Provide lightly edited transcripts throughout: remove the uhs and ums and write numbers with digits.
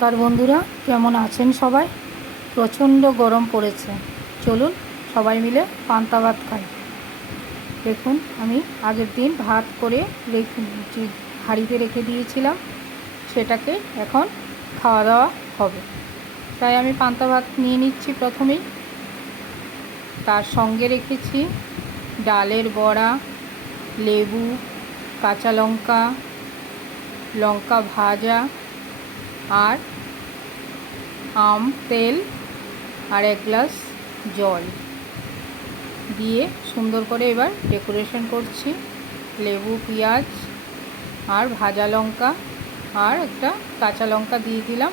নমস্কার বন্ধুরা, কেমন আছেন সবাই? প্রচণ্ড গরম পড়েছে। চলুন সবাই মিলে পান্তা ভাত খাই। দেখুন, আমি আগের দিন ভাত করে হাঁড়িতে রেখে দিয়েছিলাম, সেটাকে এখন খাওয়া দাওয়া হবে। তাই আমি পান্তা ভাত নিয়ে নিচ্ছি প্রথমেই। তার সঙ্গে রেখেছি ডালের বড়া, লেবু, কাঁচা লঙ্কা, লঙ্কা ভাজা, আর আম তেল, আর 1 গ্লাস জল দিয়ে সুন্দর করে এবার ডেকোরেশন করছি। লেবু, পেঁয়াজ আর ভাজা লঙ্কা আর একটা কাঁচা লঙ্কা দিয়ে দিলাম।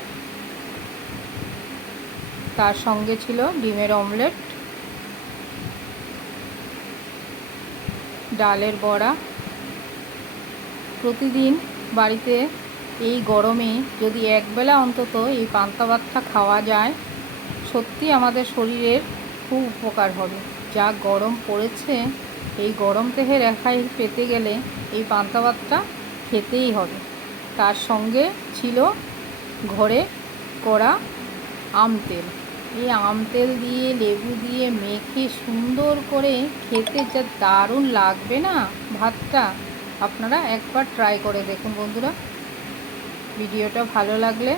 তার সঙ্গে ছিল ডিমের অমলেট, ডালের বড়া। প্রতিদিন বাড়িতে এই গরমে যদি একবেলা অন্তত এই পান্তা ভাতটা খাওয়া যায়, সত্যি আমাদের শরীরের খুব উপকার হবে। যা গরম পড়েছে, এই গরম থেকে রেহাই পেতে গেলে এই পান্তা ভাতটা খেতেই হবে। তার সঙ্গে ছিল ঘরে করা আম তেল। এই আম তেল দিয়ে লেবু দিয়ে মেখে সুন্দর করে খেতে যা দারুণ লাগবে না ভাতটা, আপনারা একবার ট্রাই করে দেখুন বন্ধুরা। ভিডিওটা ভালো লাগলে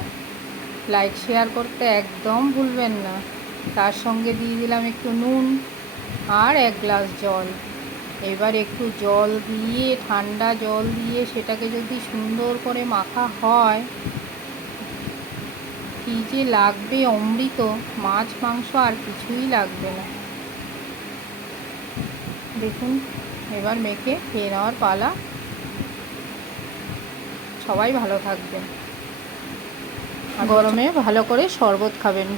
লাইক শেয়ার করতে একদম ভুলবেন না। তার সঙ্গে দিয়ে দিলাম একটু নুন আর 1 গ্লাস জল। এবার একটু জল দিয়ে, ঠান্ডা জল দিয়ে সেটাকে যদি সুন্দর করে মাখা হয়, কী যে লাগবে অমৃত। মাছ মাংস আর কিছুই লাগবে না। দেখুন, এবার মেখে খেয়ে নেওয়ার পালা। সবাই ভালো থাকবেন। গরমে ভালো করে শরবত খাবেন।